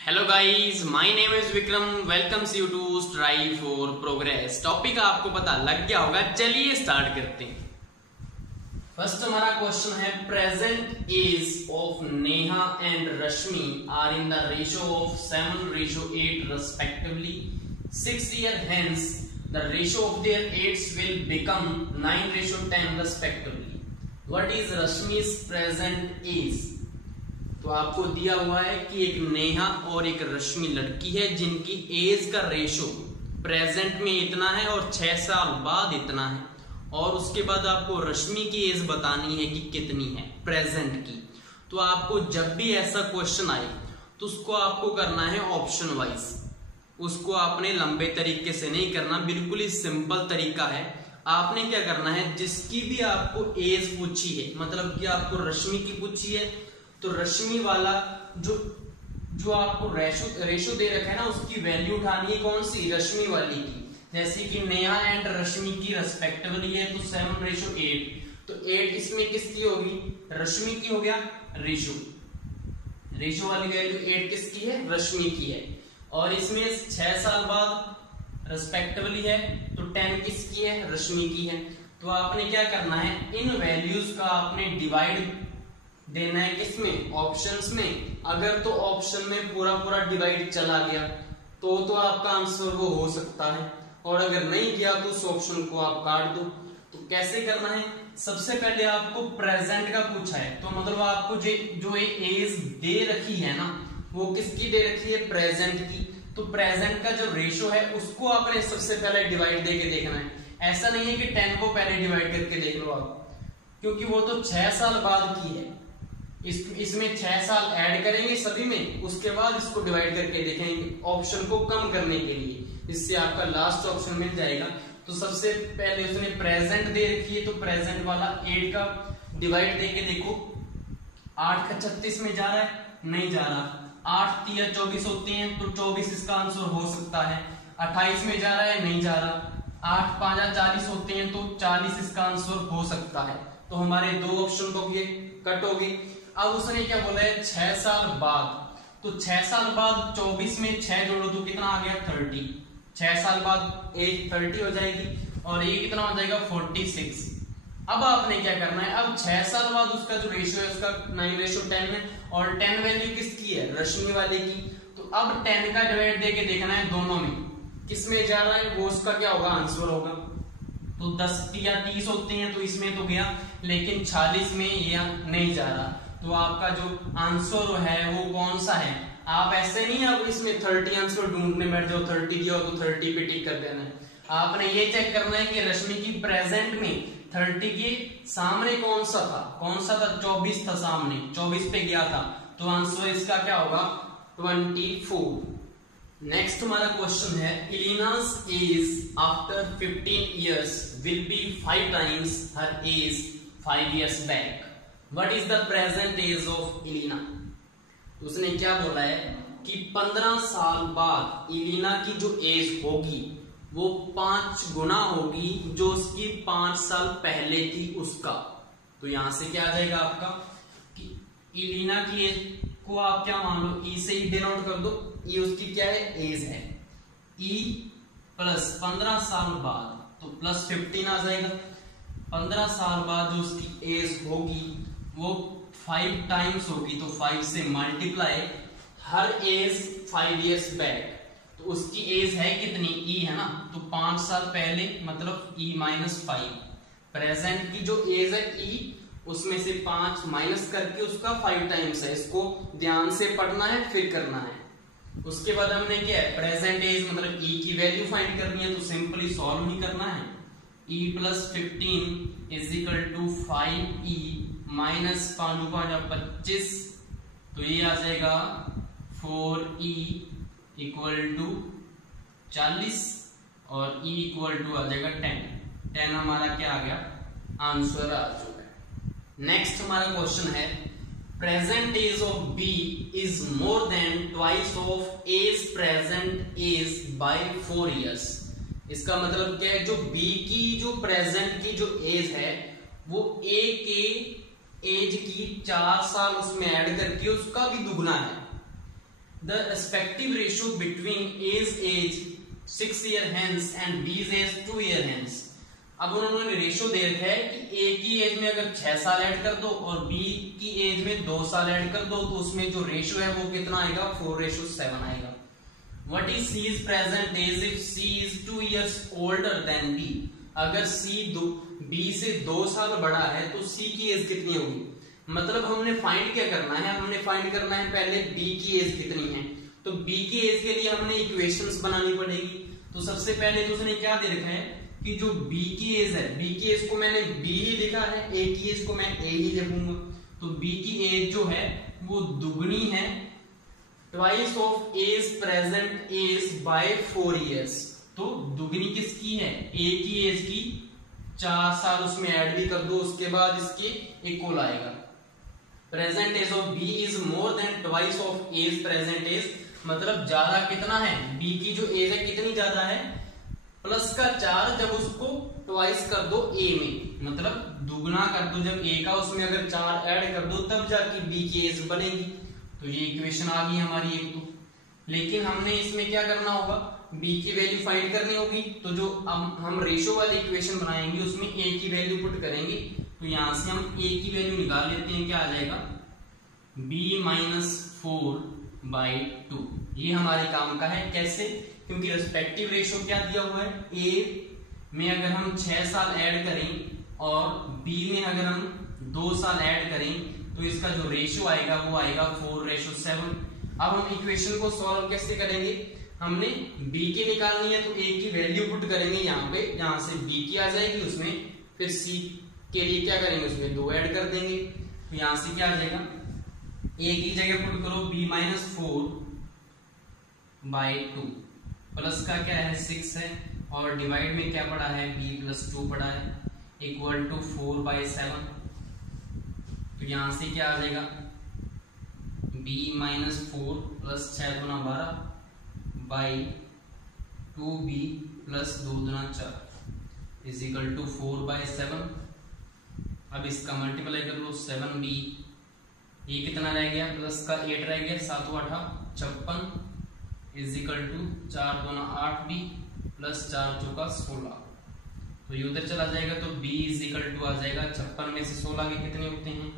Hello guys, my name is Vikram. Welcomes you to strive for progress. Topic आपको पता लग गया होगा, चलिए स्टार्ट करते हैं। फर्स्ट हमारा क्वेश्चन है, present age of Neha and Rashmi are in the ratio of 7:8 respectively. 6 years hence the ratio of their age will become 9:10 respectively. What is Rashmi's present age? तो आपको दिया हुआ है कि एक नेहा और एक रश्मि लड़की है जिनकी एज का रेशो प्रेजेंट में इतना है और 6 साल बाद इतना है, और उसके बाद आपको रश्मि की एज बतानी है कि कितनी है प्रेजेंट की। तो आपको जब भी ऐसा क्वेश्चन आए तो उसको आपको करना है ऑप्शन वाइज। उसको आपने लंबे तरीके से नहीं करना, बिल्कुल ही सिंपल तरीका है। आपने क्या करना है, जिसकी भी आपको एज पूछी है, मतलब कि आपको रश्मि की पूछी है, तो रश्मि वाला जो आपको रेशो दे रखा है ना, उसकी वैल्यू उठानी है। कौन सी? रश्मि वाली की। जैसे कि नेहा एंड रश्मि की रेस्पेक्टिवली है तो 7:8, तो 8 इसमें किसकी होगी? रश्मि की हो गया। रेशो वाली वैल्यू 8 किसकी है? रश्मि की है। और इसमें 6 साल बाद रेस्पेक्टिवली है तो 10 किसकी है? रश्मि की है। तो आपने क्या करना है, इन वैल्यूज का आपने डिवाइड देना है किसमें? ऑप्शंस में। अगर तो ऑप्शन में पूरा डिवाइड चला गया तो आपका आंसर वो हो सकता है, और अगर नहीं गया तो उस ऑप्शन को आप काट दो। तो कैसे करना है? सबसे पहले आपको प्रेजेंट का पूछा है, तो मतलब आपको जो एज दे रखी है ना, वो किसकी दे रखी है? प्रेजेंट की। तो प्रेजेंट का जो रेशो है उसको आपने सबसे पहले डिवाइड दे के देखना है। ऐसा नहीं है कि 10 को पहले डिवाइड करके देख लो आप, क्योंकि वो तो 6 साल बाद की है। इसमें 6 साल ऐड करेंगे सभी में, उसके बाद इसको डिवाइड करके देखेंगे ऑप्शन को कम करने के लिए, इससे आपका लास्ट ऑप्शन मिल जाएगा। तो सबसे पहले उसने प्रेजेंट दे रखी है, तो प्रेजेंट वाला 8 का डिवाइड दे के देखो। 8 का 36 में जा रहा है? नहीं जा रहा। 8 3 24 होते हैं तो 24 इसका आंसर हो सकता है। 28 में जा रहा है? नहीं जा रहा। 8 5 40 होते हैं तो 40 इसका आंसर हो सकता है। तो हमारे दो ऑप्शन तो ये कट हो गए। अब उसने क्या बोला है? 6 साल बाद। तो 6 साल बाद 24 में 6 जोड़ो तो कितना आ गया? 30। 6 साल बाद एज 30 हो जाएगी और ये कितना हो जाएगा? 46। अब आपने क्या करना है, अब 6 साल बाद उसका जो रेशियो है उसका 9:10 है, और 10 वैल्यू किसकी है? रश्मि वाले की। तो अब 10 का डिवाइड दे के देखना है दोनों में किसमें जा रहा है, वो उसका क्या होगा? आंसर होगा। तो 10 या 30 होते हैं तो इसमें तो गया, लेकिन 46 में यह नहीं जा रहा। तो आपका जो आंसर है वो कौन सा है? आप ऐसे नहीं अब इसमें 30 आंसर ढूंढने बैठ जाओ, 30 दिया हो तो 30 पे टिक कर देना है। आपने ये चेक करना है कि रश्मि की प्रेजेंट में 30 के सामने कौन सा था? 24 था सामने, 24 पे गया था, तो आंसर इसका क्या होगा? 24। नेक्स्ट हमारा क्वेश्चन है, इलिना's as after 15 years will be 5 times her age 5 years back. What is the present age of Ilina? उसने क्या बोला है कि 15 साल बाद इलिना की जो एज होगी वो 5 गुना होगी जो उसकी 5 साल पहले थी उसका। तो यहां से क्या आ जाएगा आपका कि इलिना की एज को आप क्या मान लो? ई से ही डिनोट कर दो। ये उसकी क्या है? एज है। ई प्लस 15 साल बाद तो प्लस 15 आ जाएगा। 15 साल बाद जो उसकी एज होगी वो 5 टाइम्स होगी, तो 5 से मल्टीप्लाई हर एज 5 years बैक। तो उसकी एज है कितनी? ई है ना, तो 5 साल पहले मतलब ई -5। प्रेजेंट की जो एज है ई, उसमें से 5 माइनस करके उसका 5 टाइम्स है। इसको ध्यान से पढ़ना है फिर करना है। उसके बाद हमने क्या है? प्रेजेंट एज मतलब ई की वैल्यू फाइंड करनी है, तो सिंपली सॉल्व ही करना है। E plus 15 is equal to 5e minus 5 25, तो ये आ जाएगा 4e इक्वल टू 40 और e इक्वल टू आ जाएगा 10 हमारा क्या आ गया? आंसर आ चुका है। नेक्स्ट हमारा क्वेश्चन है, present age of B is more than twice of age present age by 4 years। इसका मतलब क्या है? जो बी की जो प्रेजेंट की जो एज है वो ए के एज की 4 साल उसमें ऐड करके उसका भी दुगना है। the respective ratio between A's age 6 year hence and B's age 2 year hence। अब उन्होंने रेशो दे रखा है कि ए की एज में अगर 6 साल ऐड कर दो और बी की एज में 2 साल ऐड कर दो, तो उसमें जो रेशो है वो कितना आएगा, 4:7 आएगा। What is C's present age if C is 2 years older than B? अगर C B से 2 साल बड़ा है तो C की एज कितनी होगी? मतलब हमने फाइंड क्या करना है, हमने फाइंड करना है पहले B की एज कितनी है। तो B की एज के लिए हमने इक्वेशंस बनानी पड़ेगी। तो सबसे पहले तो उसने क्या दे रखा है कि जो B की एज है, B की एज को मैंने B ही लिखा है, A की एज को मैं A ही लिखूंगा। तो B की एज जो है वो दुगनी है twice of age present age by 4 years। तो दुगनी किसकी है, A की एज की 4 साल उसमें ऐड भी कर दो, उसके बाद इसके इक्वल आएगा। Present age of B is more than twice of age present age, मतलब ज्यादा कितना है, B की जो एज है कितनी ज्यादा है, प्लस का 4 जब उसको ट्वाइस कर दो A में, मतलब दुगना कर दो जब A का, उसमें अगर 4 ऐड कर दो तब जाके B की एज बनेगी। तो ये इक्वेशन आ गई हमारी एक। तो लेकिन हमने इसमें क्या करना होगा, B की वैल्यू फाइंड करनी होगी। तो जो हम रेशो वाली इक्वेशन बनाएंगे उसमें A की वैल्यू पुट करेंगे। तो यहां से हम A की वैल्यू निकाल लेते हैं, क्या आ जाएगा, B-4/2। ये हमारे काम का है। कैसे, क्योंकि रेस्पेक्टिव रेशो क्या दिया हुआ है, A में अगर हम 6 साल ऐड करें और B में अगर हम 2 साल ऐड करें तो इसका जो रेशो आएगा वो आएगा 4:7। अब हम इक्वेशन को सॉल्व कैसे करेंगे, हमने B की निकालनी है तो A की वैल्यू पुट करेंगे यहाँ पे, यहाँ से B की आ जाएगी, उसमें फिर C के लिए क्या करेंगे, उसमें 2 ऐड कर देंगे। तो यहाँ से क्या आ जाएगा, A की जगह पुट करो B-4/2, प्लस का क्या है 6 है, और डिवाइड में क्या पड़ा है, B+2 पड़ा है, इक्वल टू 4/7। तो यहां से क्या आ जाएगा, B-4 plus 6 × 12/2B plus 2 × 4 is equal to 4/7। अब इसका मल्टीप्लाई कर लो, 7B, ये कितना रह गया, प्लस का 8 रह गया, 7-8 56 is equal to 4-2 8B plus 4-4 16। तो ये उधर चला जाएगा तो B इज इक्वल टू आ जाएगा 56 में से 16 के कितने होते हैं,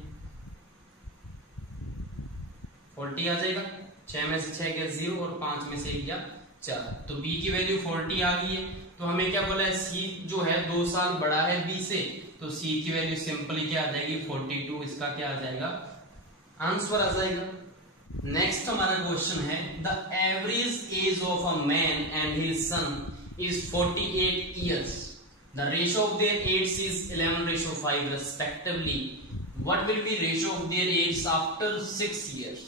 40 आ जाएगा। 6 में से 6 गया 0 और 5 में से 1 गया 4। तो B की वैल्यू 40 आ गई है। तो हमें क्या बोला है, C जो है 2 साल बड़ा है B से, तो C की वैल्यू सिंपली क्या आ जाएगी, 42। इसका क्या आ जाएगा, आंसर आ जाएगा। नेक्स्ट हमारा क्वेश्चन है, the average age of a man and his son is 48 years. The ratio of their age is 11:5 respectively. What will be ratio of their age after 6 years?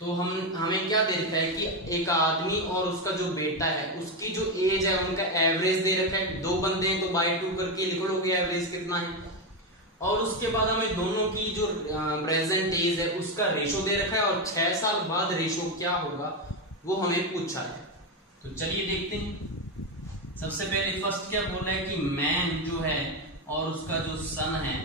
तो हमें क्या दे रखा है कि एक आदमी और उसका जो बेटा है उसकी जो एज है उनका एवरेज दे रखा है। 2 बंदे हैं तो बाय 2 करके लिख लोगे एवरेज कितना है, और उसके बाद हमें दोनों की जो प्रेजेंट एज है उसका रेशो दे रखा है, और 6 साल बाद रेशो क्या होगा वो हमें पूछा है। तो चलिए देखते हैं। सबसे पहले फर्स्ट क्या बोल रहा है कि मैन जो है और उसका जो सन है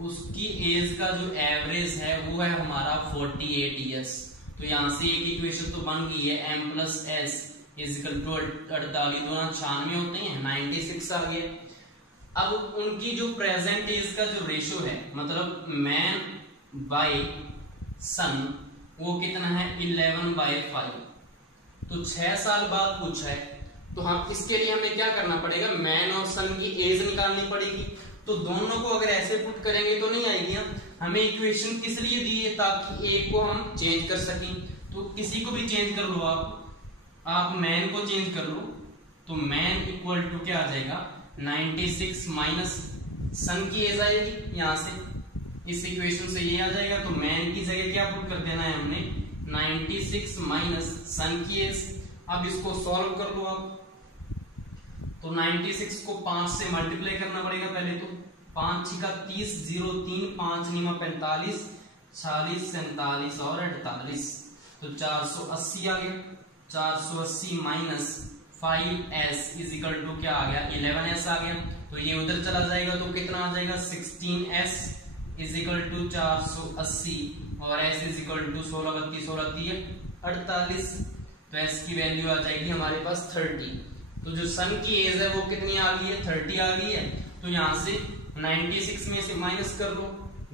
उसकी एज का जो एवरेज है वो है हमारा 48 years। तो यहां से एक इक्वेशन तो बन गई है, M+S इज इक्वल टू 48, दोनों 96 होते हैं, 96 आ गया। अब उनकी जो प्रेजेंट एज का जो रेशो है, मतलब मैन बाय सन, वो कितना है 11/5। तो 6 साल बाद पूछा है, तो हम इसके लिए हमें क्या करना पड़ेगा, मैन और सन की एज निकालनी पड़ेगी। तो दोनों को अगर ऐसे पुट करेंगे तो नहीं आएगी। हमें इक्वेशन किस लिए दी है, ताकि एक को हम चेंज कर सकें। तो किसी को भी चेंज कर लो, आप मैन को चेंज कर लो, तो मैन इक्वल टू क्या आ जाएगा 96 माइनस सन की एज आएगी, यहां से इस इक्वेशन से ये आ जाएगा। तो मैन की जगह क्या पुट कर देना है हमने 96 माइनस सन की एज। अब इसको सॉल्व कर लो आप, तो 96 को 5 से मल्टीप्लाई करना पड़ेगा पहले। तो 5 × 30, 0 3, 5 × 45, 46, 47 और 48, तो 480 आ गया। 480 minus 5s is equal to क्या आ गया 11s आ गया। तो ये उधर चला जाएगा तो कितना आ जाएगा 16s इज इक्वल टू 480 और s इज इक्वल टू 16 32 16 30 48, तो s की वैल्यू आ जाएगी हमारे पास 30। तो जो सन की एज है वो कितनी आ गई है, 30 आ गई है। तो यहाँ से 96 में से माइनस कर दो,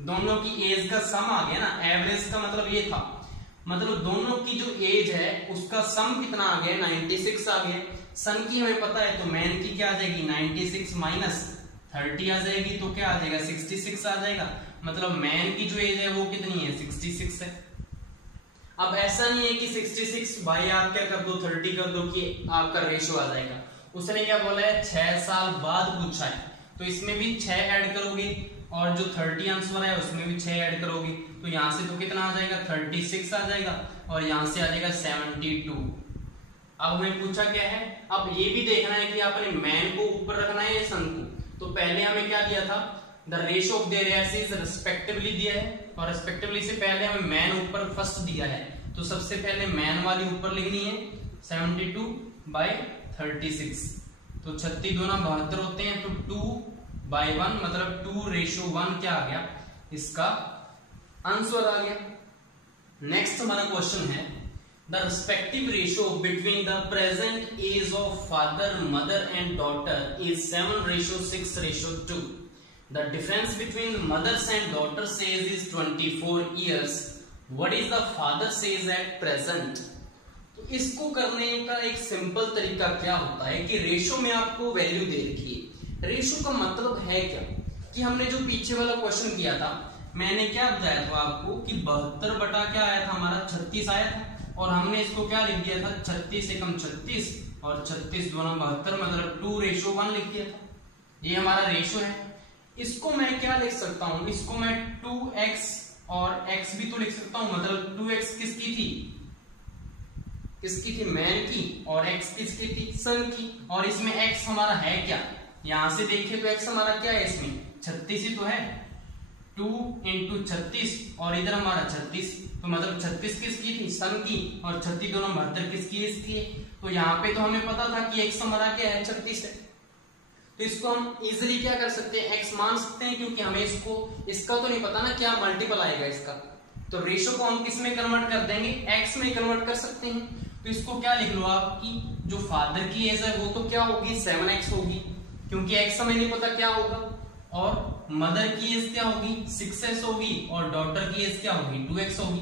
दोनों की एज का सम आ गया ना। एवरेज का मतलब ये था, मतलब दोनों की जो एज है उसका सम कितना आ गया, 96 आ गया। सन की हमें पता है, तो मैन की क्या आ जाएगी, 96 माइनस 30 आ जाएगी, तो क्या आ जाएगा, 66 आ जाएगा। मतलब मैन की जो एज है वो कितनी है, 66 है। अब ऐसा नहीं है कि 66 भाई आप क्या कर दो 30 कर दो कि आपका रेशो आ जाएगा। उसने क्या बोला है, 6 साल बाद पूछा है, तो इसमें भी 6 ऐड करोगे और जो 30 आंसर है उसमें भी 6 ऐड करोगे, तो यहाँ से तो कितना आ जाएगा, 36 आ जाएगा और यहाँ से आ जाएगा 72। अब हमें पूछा क्या है, अब ये भी देखना है कि आपने मैन को ऊपर रखना है या सन को। तो पहले हमें क्या दिया था, the ratio of their acid respectively दिया है, और रिस्पेक्टिवली से पहले हमें मैन ऊपर फर्स्ट दिया है, तो सबसे पहले मैन वाली ऊपर लिखनी है 72/36। तो 36 दूना 72 होते हैं, तो 2/1 मतलब 2:1 क्या आ गया, इसका आंसर आ गया। नेक्स्ट हमारा क्वेश्चन है, the respective ratio between the present age of father, mother and daughter is 7:6:2। The difference between the mother's and daughter's age is 24 years. What is the father's age at present? तो इसको करने का एक simple तरीका क्या होता है कि रेशो में आपको वैल्यू दे रखी है। रेशो का मतलब है क्या, कि हमने जो पीछे वाला क्वेश्चन किया था, मैंने क्या बताया था आपको कि 72 बटा क्या आया था हमारा, 36 आया था, और हमने इसको क्या लिख दिया था, 36 एकम 36 और 36 दूना 72 मतलब 2:1 लिख दिया था। ये हमारा रेशो है। इसको मैं क्या लिख सकता हूं, इसको मैं 2x और x भी तो लिख सकता हूं, मतलब 2x किसकी थी, किसकी थी, मैन की, और x किसकी थी, सन की। और इसमें x हमारा है क्या, यहां से देखिए तो x हमारा क्या है, इसमें 36 ही तो है, 2 × 36 और इधर हमारा 36, तो मतलब 36 किसकी थी, सन की, और 36 दोनों 72 किसकी, इसकी है। तो यहाँ पे तो हमें पता था कि x हमारा क्या है, 36 है, तो इसको हम इजीली क्या कर सकते हैं, x मान सकते हैं, क्योंकि हमें इसका तो नहीं पता ना क्या मल्टीपल आएगा इसका। तो रेशो को हम किस में कन्वर्ट कर देंगे, x में कन्वर्ट कर सकते हैं। तो इसको क्या लिख लो आप कि जो फादर की एज है वो तो क्या होगी, 7x होगी, क्योंकि x हमें नहीं पता क्या होगा, और मदर की एज क्या होगी, 6s होगी, और डॉटर की एज क्या होगी, 2x होगी।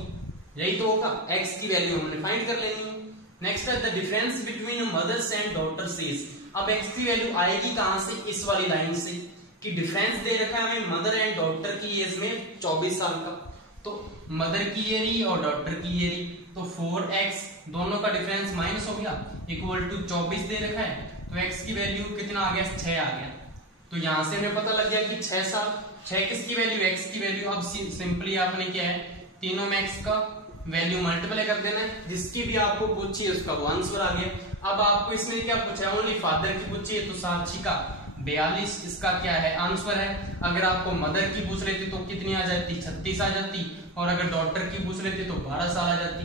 यही तो होगा, x की वैल्यू हमने फाइंड कर लेनी है। नेक्स्ट है the difference between mothers and daughters as. अब x की वैल्यू आएगी कहां से, इस वाली लाइन से, कि डिफरेंस दे रखा है हमें मदर एंड डॉटर की एज में 24 साल का, तो मदर की ईयर और डॉटर की ईयर, तो 4x दोनों का डिफरेंस माइनस हो गया, इक्वल टू 24 दे रखा है, तो x की वैल्यू कितना आ गया, 6 आ गया। तो यहां से हमें पता लग गया कि 6 साल, 6 किसकी वैल्यू, x की वैल्यू। अब सिंपली आपने क्या है, तीनों में x का वैल्यू मल्टीप्लाई कर देना है, जिसकी भी आपको पूछी है उसका वो आंसर आ गया। अब आपको इसमें क्या पूछा है, ओनली फादर की पूछी है, तो साक्षी का 42 इसका क्या है, आंसर है। अगर आपको मदर की पूछ लेते तो कितनी आ जाती, 36 आ जाती, और अगर डॉटर की पूछ लेते तो 12 साल आ जाती।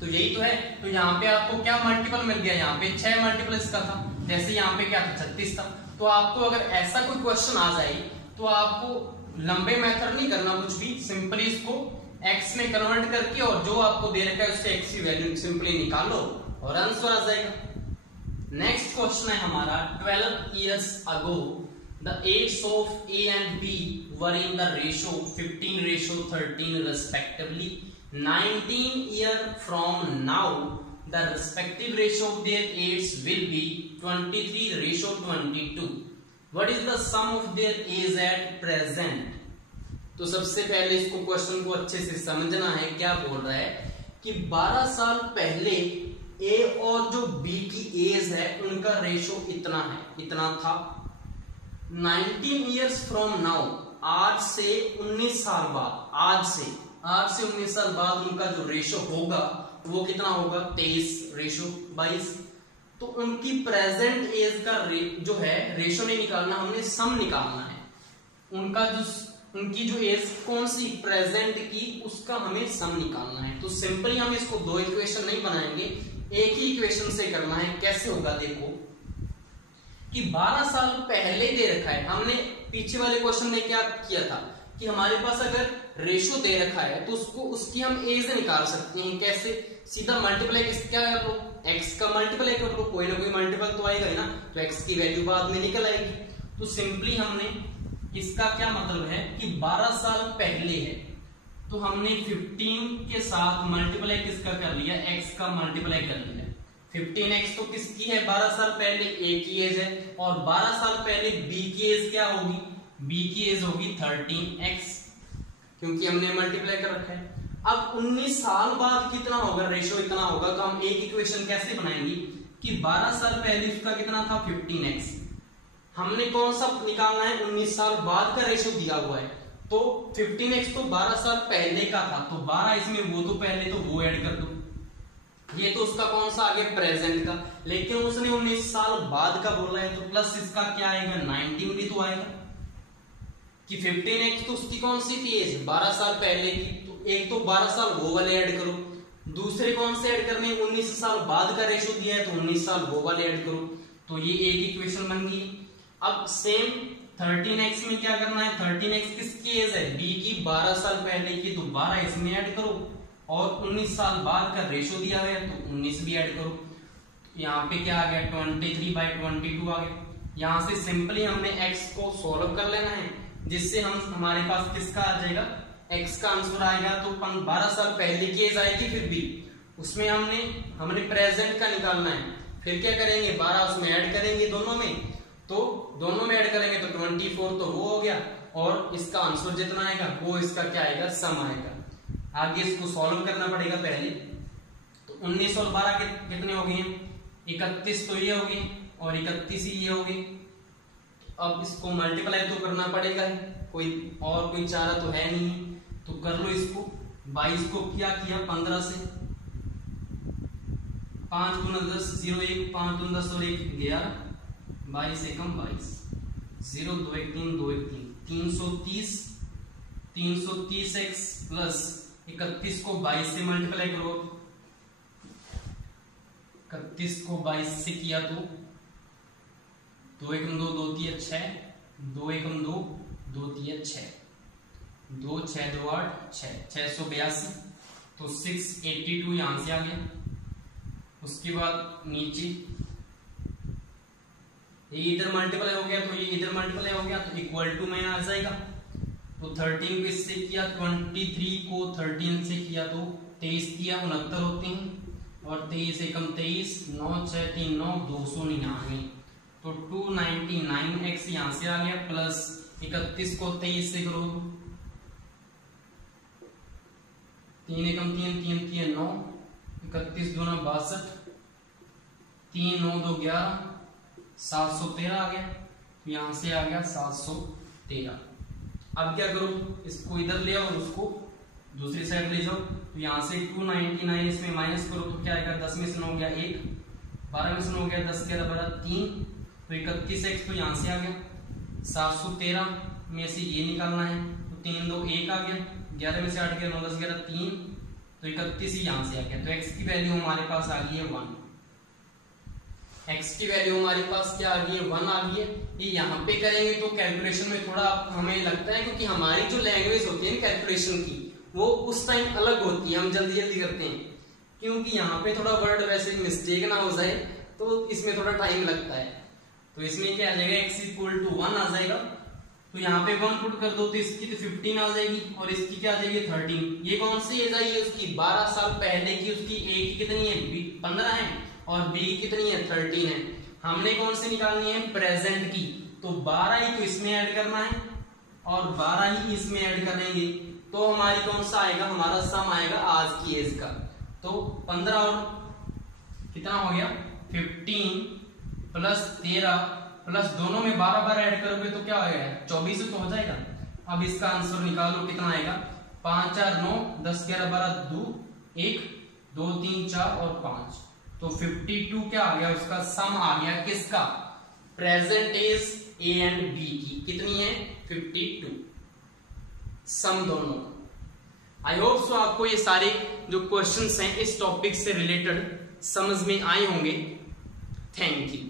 तो यही तो है। तो यहाँ पे आपको क्या मल्टीपल मिल गया, यहाँ पे 6 मल्टीपल इसका था, जैसे यहाँ पे क्या था, 36 था। तो आपको अगर ऐसा कोई क्वेश्चन आ जाए तो आपको लंबे मेथड नहीं करना कुछ भी, सिंपली इसको x में कन्वर्ट करके और जो आपको दे रखा है उससे x की वैल्यू सिंपली निकालो और आंसर आ जाएगा। नेक्स्ट क्वेश्चन है हमारा, 12 years ago the ages of A and B were in the ratio 15:13 respectively. 19 years from now the respective ratio of their ages will be 23:22. What is the sum of their age at present? तो सबसे पहले इसको question को अच्छे से समझना है। क्या बोल रहा है कि 12 साल पहले ए और जो बी की एज है उनका रेशो इतना है, इतना था। 19 years from now, आज से 19 साल बाद, आज से 19 साल बाद उनका जो रेशो होगा वो कितना होगा, 23:22। तो उनकी प्रेजेंट एज का जो है रेशो नहीं निकालना, हमने सम निकालना है। उनकी जो एज कौन सी प्रेजेंट की, उसका हमें सम निकालना है। तो सिंपली हम इसको दो इक्वेशन नहीं बनाएंगे, एक ही इक्वेशन से करना है। कैसे होगा, देखो कि 12 साल पहले दे रखा है। हमने पीछे वाले क्वेश्चन में क्या किया था कि हमारे पास अगर रेशो दे रखा है तो उसको उसकी हम एज निकाल सकते हैं। कैसे? सीधा मल्टीप्लाई क्या कर लो, एक्स का मल्टीप्लाई कर लो, कोई ना कोई मल्टीपल तो आएगा ही ना, तो एक्स की वैल्यू बाद में निकल आएगी। तो सिंपली हमने इसका क्या मतलब है कि 12 साल पहले है तो हमने 15 के साथ मल्टीप्लाई किसका कर लिया, एक्स का मल्टीप्लाई कर लिया। 15x तो किसकी है, 12 साल पहले ए की एज है, और 12 साल पहले बी की एज क्या होगी, बी की एज होगी 13x, क्योंकि हमने मल्टीप्लाई कर रखा है। अब 19 साल बाद कितना होगा, रेशो इतना होगा, तो हम एक इक्वेशन कैसे बनाएंगे कि 12 साल पहले उसका कितना था 15x, हमने कौन सा निकालना है, 19 साल बाद का रेशो दिया हुआ है, तो 15x तो 12 साल पहले का था, तो 12 इसमें वो तो पहले तो वो ऐड कर दो, ये तो उसका कौन सा आ गया प्रेजेंट का, लेकिन उसने 19 साल बाद का बोला है तो प्लस इसका क्या आएगा 19 भी तो आएगा, कि 15x तो उसकी कौन सी थी एज 12 साल पहले की, तो एक तो 12 साल वो वाले ऐड करो, दूसरे कौन से ऐड करने, 19 साल बाद का रेशो दिया है तो 19 साल वो वाले ऐड करो, तो ये एक इक्वेशन बन गई। अब सेम 13x में क्या करना है, 13x किसकी एज है, b की 12 साल पहले की, तो 12 इसमें ऐड करो, और 19 साल बाद का रेशो दिया हुआ है तो 19 भी ऐड करो, यहाँ पे क्या आ गया 23/22 आ गया। यहाँ से सिंपली हमने x को सॉल्व कर लेना है, जिससे हम हमारे पास किसका आ जाएगा, x का आंसर आएगा, तो 12 साल पहले की एज आएगी, फिर भी उसमें हमने प्रेजेंट का निकालना है, फिर क्या करेंगे 12 उसमें ऐड करेंगे दोनों में, तो दोनों में ऐड करेंगे तो 24 तो वो हो गया, और इसका आंसर जितना आएगा वो इसका क्या आएगा सम आएगा। आगे इसको सॉल्व करना पड़ेगा पहले, तो 19 और 12 कितने हो गए, 31 तो ये हो गए और 31 ही ये हो गए। अब इसको मल्टीप्लाई तो करना पड़ेगा ही, कोई चारा तो है नहीं, तो कर लो इसको। 22 को क्या किया 15 से, 5 गुना 10 0 1 5 गुना 10 और 1 11, 22 एकम 22, 0 2 1 3 2 1 3 330x प्लस 31 को 22 से मल्टीप्लाई करो, 31 को 22 से किया तो 2 एकम 2 2 3 6, 2 एकम 2 2 3 6, 2 6 2 8 6 682, तो 682 यहां से आ गया। उसके बाद नीचे ये इधर मल्टीप्लाई हो गया तो ये इधर मल्टीप्लाई हो गया, तो इक्वल टू में आ जाएगा, तो 13 को इससे किया, 23 को 13 से किया तो 23 किया 69 होते हैं, और 23 एकम 23 9 6 3 9 299, तो 299x यहां से आ गया, प्लस 31 को 23 से करो, 3 एकम 3 3 3 9, 31 दूना 62, 3 9 2 11, 713 आ गया, तो यहां से आ गया 713। अब क्या करो, इसको इधर ले आओ और उसको दूसरी साइड ले जाओ, तो यहां से 299 इसमें माइनस करो तो क्या आएगा, 10 में से 9 हो गया 1, 12 में से 9 हो गया 10 11 12 3, तो 31x तो यहां से आ गया, 713 में से ये निकालना है, तो 3 2 1 आ गया, 11 में से 8 गया 9 10 11 3, तो 31 ही यहां से आ गया, तो x की वैल्यू हमारे पास आ गई है 1, x की वैल्यू हमारे पास क्या आ गई है 1 आ गई है। ये यहाँ पे करेंगे तो कैलकुलेशन में थोड़ा हमें लगता है, क्योंकि हमारी जो लैंग्वेज होती है कैलकुलेशन की वो उस टाइम अलग होती है, हम जल्दी जल्दी करते हैं, क्योंकि यहाँ पे थोड़ा वर्ड वैसे मिस्टेक ना हो जाए तो इसमें थोड़ा टाइम लगता है। तो इसमें क्या आ जाएगा, x इक्वल टू 1 आ जाएगा, तो यहाँ पे 1 पुट कर दो तो इसकी तो 15 आ जाएगी, और इसकी क्या आ जाएगी 13। ये कौन सी एज आई है उसकी, 12 साल पहले की, उसकी a की कितनी है 15 है, और b की कितनी है 13 है। हमने कौन सी निकालनी है प्रेजेंट की, तो 12 ही तो इसमें ऐड करना है और 12 ही इसमें ऐड करेंगे, तो हमारी कौन सा आएगा, हमारा सम आएगा आज की एज का, तो 15 और कितना हो गया 15 प्लस 13 प्लस दोनों में 12 बार ऐड करोगे तो क्या आएगा 24 तो हो जाएगा। अब इसका आंसर निकालो कितना आएगा, 5 4 9 10 11 12 2 1 2 3 4 और 5, तो 52 क्या आ गया, उसका सम आ गया किसका, present age A and B की कितनी है 52, सम दोनों। आई होप सो आपको ये सारे जो क्वेश्चंस हैं इस टॉपिक से रिलेटेड समझ में आए होंगे। Thank you.